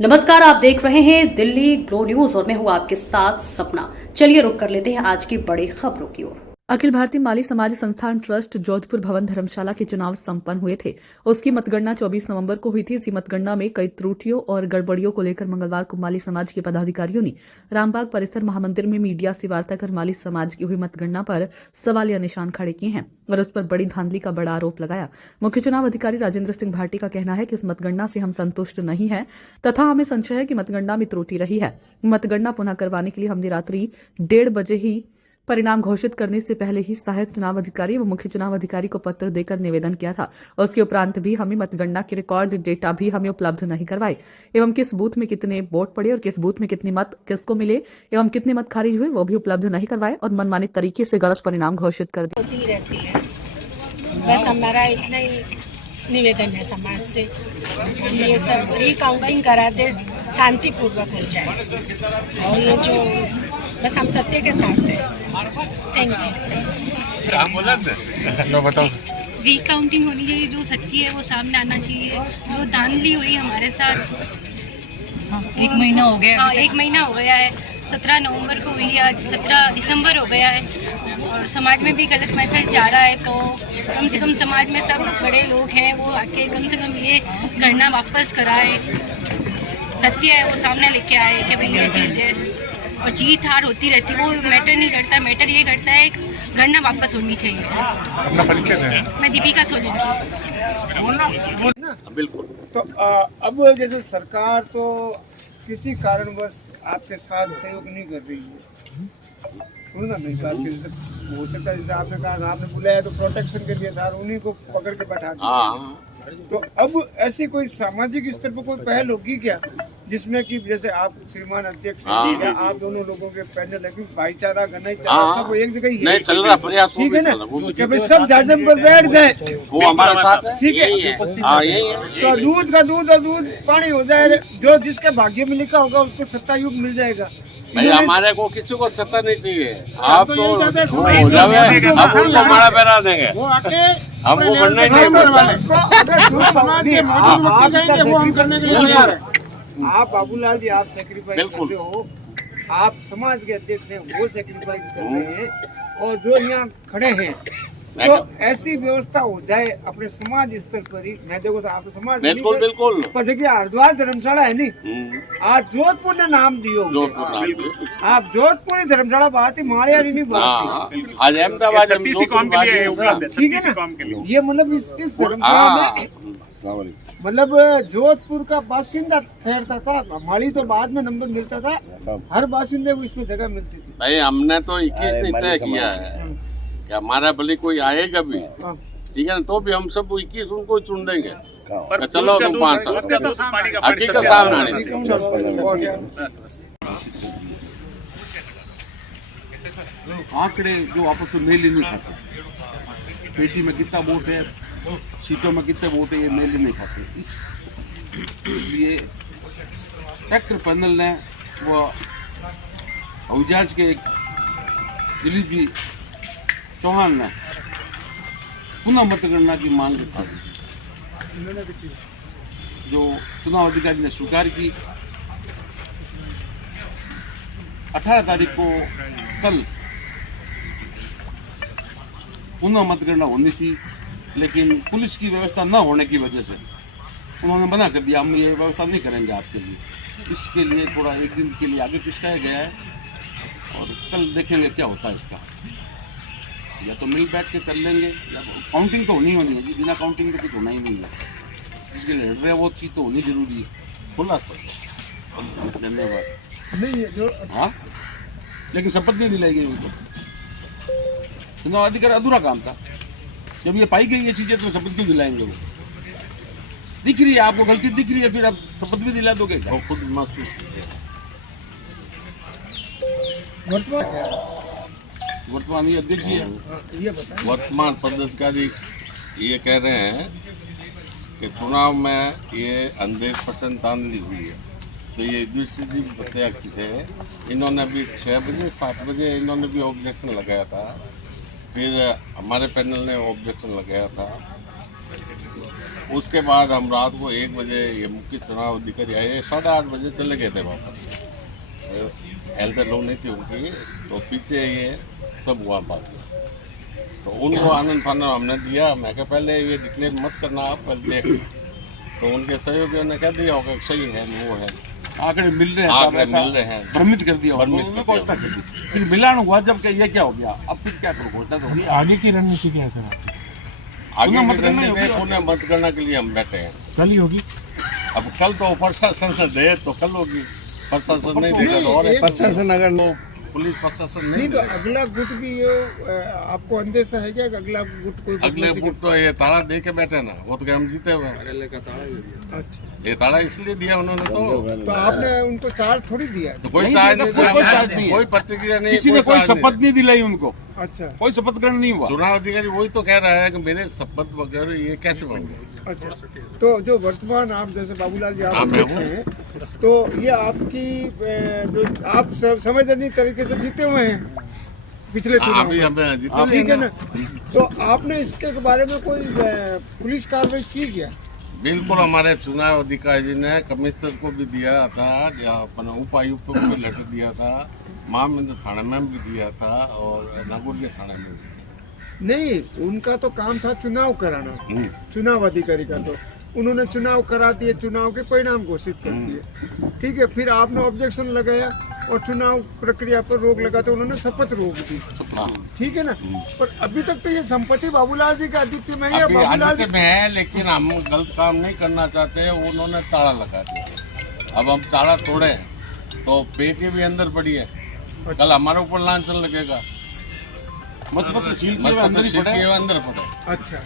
नमस्कार, आप देख रहे हैं दिल्ली ग्लो न्यूज और मैं हूं आपके साथ सपना। चलिए रुक कर लेते हैं आज की बड़ी खबरों की ओर। अखिल भारतीय माली समाज संस्थान ट्रस्ट जोधपुर भवन धर्मशाला के चुनाव संपन्न हुए थे। उसकी मतगणना 24 नवंबर को हुई थी। इसी मतगणना में कई त्रुटियों और गड़बड़ियों को लेकर मंगलवार को माली समाज के पदाधिकारियों ने रामबाग परिसर महामंदिर में मीडिया से वार्ता कर माली समाज की हुई मतगणना पर सवालिया निशान खड़े किए हैं और उस पर बड़ी धांधली का बड़ा आरोप लगाया। मुख्य चुनाव अधिकारी राजेंद्र सिंह भाटी का कहना है कि इस मतगणना से हम संतुष्ट नहीं है तथा हमें संशय है कि मतगणना में त्रुटि रही है। मतगणना पुनः करवाने के लिए हमने रात्रि 1:30 बजे ही परिणाम घोषित करने से पहले ही सहायक चुनाव अधिकारी व मुख्य चुनाव अधिकारी को पत्र देकर निवेदन किया था। उसके उपरांत भी हमें मतगणना के रिकॉर्ड डेटा भी हमें उपलब्ध नहीं करवाए एवं किस बूथ में कितने वोट पड़े और किस बूथ में कितने मत किसको मिले एवं कितने मत खारिज हुए वो भी उपलब्ध नहीं करवाए और मनमाने तरीके से गलत परिणाम घोषित कर दिए। होती रहती है, बस हमारा इतना ही निवेदन है समाज से, ये सब रिकाउंटिंग करा दे, शांतिपूर्वक हो जाए और ये जो बस हम सत्य के साथ हैं। Thank you. बताओ, रिकाउंटिंग होनी चाहिए, जो सच्ची है वो सामने आना चाहिए। जो धांधली हुई हमारे साथ 1 महीना हो गया। हाँ, 1 महीना हो गया है। 17 नवंबर को हुई, आज 17 दिसंबर हो गया है और समाज में भी गलत मैसेज जा रहा है। तो कम से कम समाज में सब बड़े लोग हैं वो आके कम से कम ये गणना वापस कराए, सत्य है वो सामने लेके आए कि भाई ये चीज़ है। और जीत हार होती रहती है, वो मैटर नहीं करता। मैटर ये करता है गणना वापस होनी चाहिए। अपना परिचय दें। मैं दीपिका सोलंकी। बिल्कुल। तो अब जैसे सरकार तो किसी कारणवश आपके साथ सहयोग नहीं कर रही है, सुनना नहीं बात, हो सकता है जैसे आपने कहा आपने बुलाया तो प्रोटेक्शन के लिए था, उन्हीं को पकड़ के बैठा दिया। तो अब ऐसी कोई सामाजिक स्तर पर कोई पहल होगी क्या जिसमें कि जैसे आप श्रीमान अध्यक्ष या आप दोनों लोगों के पैनल है कि भाईचारा सब एक जगह ही नहीं चल रहा प्रयास, ठीक है ना, कि भाई सब जाजम पर बैठ गए, वो हमारे साथ है, ठीक है। यही है। तो दूध का दूध और दूध पानी हो जाए, जो जिसके भाग्य में लिखा होगा उसको सत्ता युग मिल जाएगा। भाई हमारे को किसी को सत्ता नहीं चाहिए, आप तो हो जावे, अब उनको हमारा पैरा देंगे, हमको बनना ही नहीं। आप बाबूलाल जी, आप सेक्रीफाइस करते हो, आप समाज के अध्यक्ष हैं, वो सेक्रीफाइस कर रहे हैं और जो यहाँ खड़े हैं, तो ऐसी व्यवस्था हो जाए अपने समाज स्तर पर ही। मैं देखो तो आप समाज बिल्कुल बिल्कुल, पर देखिए हरिद्वार धर्मशाला है नहीं, आज जोधपुर ने नाम दियो, आप जोधपुर ही धर्मशाला बात ही मारिया नहीं बात, आज अहमदाबाद ठीक है ना। ये मतलब इस धर्मशाला में मतलब जोधपुर का बासिंदा ठहरता था, माली तो बाद में नंबर मिलता था, हर बासिंदे को इसमें जगह मिलती थी। भाई हमने तो 21 नहीं तय किया है कि हमारा भले कोई आएगा भी, ठीक है ना, तो भी हम सब 21 उनको चुन देंगे। चलो तुम 5 हकीकत सामने आने आंकड़े जो आपस में मेल ही नहीं खाते, पेटी में कितना वोट है, सीटों में कितने वोट है, ये मेल ही नहीं खाते। इसलिए ट्रैक्टर पैनल ने वो औजाज के दिलीप जी चौहान ने पुनः मतगणना की मांग रखा थी, जो चुनाव अधिकारी ने स्वीकार की। 18 तारीख को कल पुनः मतगणना होनी थी, लेकिन पुलिस की व्यवस्था न होने की वजह से उन्होंने मना कर दिया, हम ये व्यवस्था नहीं करेंगे आपके लिए। इसके लिए थोड़ा 1 दिन के लिए आगे खिसकाया गया है और कल देखेंगे क्या होता है इसका। या तो मिल बैठ के कर लेंगे, या काउंटिंग तो होनी है जी, बिना काउंटिंग तो कुछ होना ही नहीं है। इसके लिए लड़ रहे हैं वो चीज़ तो होनी जरूरी है। खुला सर, धन्यवाद। हाँ, लेकिन शपथ नहीं दिलाई गई उनको, चुनाव अधिकारी अधूरा काम था। जब ये पाई गई ये चीजें तो शपथ क्यों दिलाएंगे? वो दिख रही है आपको, गलती दिख रही है, फिर आप शपथ भी दिला दोगे? वो खुद महसूस वर्तमान ये अध्यक्ष है, वर्तमान पदाधिकारी ये कह रहे हैं कि चुनाव में ये 100% धांधली हुई है। तो ये दूसरी जी बताया थे, इन्होंने भी 6 बजे 7 बजे इन्होंने भी ऑब्जेक्शन लगाया था, फिर हमारे पैनल ने ऑब्जेक्शन लगाया था। उसके बाद हम रात को 1 बजे ये मुख्य चुनाव अधिकारी आए, 8:30 बजे चले गए थे वापस। हेल्थ लोग नहीं थी उनकी, तो पीछे ये सब हुआ बात। तो उनको आनंद फानंद हमने दिया। मैं कहा पहले ये डिक्लेयर मत करना, आप पहले देख। तो उनके सहयोगियों ने कह दिया होगा सही है, वो है, आंकड़े मिल रहे हैं, आंकड़े मिल रहे हैं, भ्रमित कर दिया होगा, भ्रमित उन्होंने कर घोषणा कर दी। फिर मिलान हुआ जब कि ये क्या हो गया, अब फिर क्या करो, घोषणा तो होगी। आगे की रणनीति क्या है सर आपकी? आगे पुनः की मतगणना रणनीति होगी। पुनः मतगणना के लिए हम बैठे हैं। कल ही होगी? अब कल तो प्रशासन दे तो कल होगी, प्रशासन नहीं देगा तो और है। प्रशासन अगर तो पुलिस प्रशासन नहीं नहीं तो देगा। अगला गुट भी ये आपको अंदेशा है क्या कि अगला गुट कोई अगले फुट तो ये ताला दे के बैठे ना, वो तो क्या हम जीते हुए हैं। अच्छा, ये ताला इसलिए दिया उन्होंने तो आपने उनको चार्ज थोड़ी दिया। तो कोई नहीं चार्ज दिया, नहीं कोई चार्ज नहीं दिया, है। कोई प्रतिक्रिया नहीं, किसी ने कोई चार्ज शपथ नहीं दिलाई उनको, अच्छा कोई शपथ ग्रहण नहीं हुआ। चुनाव अधिकारी वही तो कह रहा है कि मेरे शपथ वगैरह ये कैसे बनूंगा। अच्छा, तो जो वर्तमान आप जैसे बाबूलाल जी आप हाँ, मैं अध्यक्ष हैं, तो ये आपकी जो आप संवैधानिक तरीके से जीते हुए हैं पिछले चुनाव अभी में। हमें जीते ठीक है ना, तो आपने इसके बारे में कोई पुलिस कार्रवाई की क्या? बिल्कुल, हमारे चुनाव अधिकारी जी ने कमिश्नर को भी दिया था, या अपना उपायुक्त को भी लेटर दिया था, महामंदिर थाने में भी दिया था और नागौर थाने में भी। नहीं, उनका तो काम था चुनाव कराना, चुनाव अधिकारी का, तो उन्होंने चुनाव करा दिए, चुनाव के परिणाम घोषित कर दिए। ठीक है, फिर आपने ऑब्जेक्शन लगाया और चुनाव प्रक्रिया पर रोक लगा, तो उन्होंने शपथ रोक दी। ठीक है ना, पर अभी तक तो ये संपत्ति बाबूलाल जी का आदित्य में है या अभी बाबूलाल जी? आदित्य में है, लेकिन हम गलत काम नहीं करना चाहते, उन्होंने ताला लगा दिया। अब हम ताला तोड़े तो पेटी भी अंदर पड़ी है, कल हमारे ऊपर लांछन लगेगा। मतपत्र सील मतलब अंदर ही पड़ा है। अंदर पड़े। अच्छा,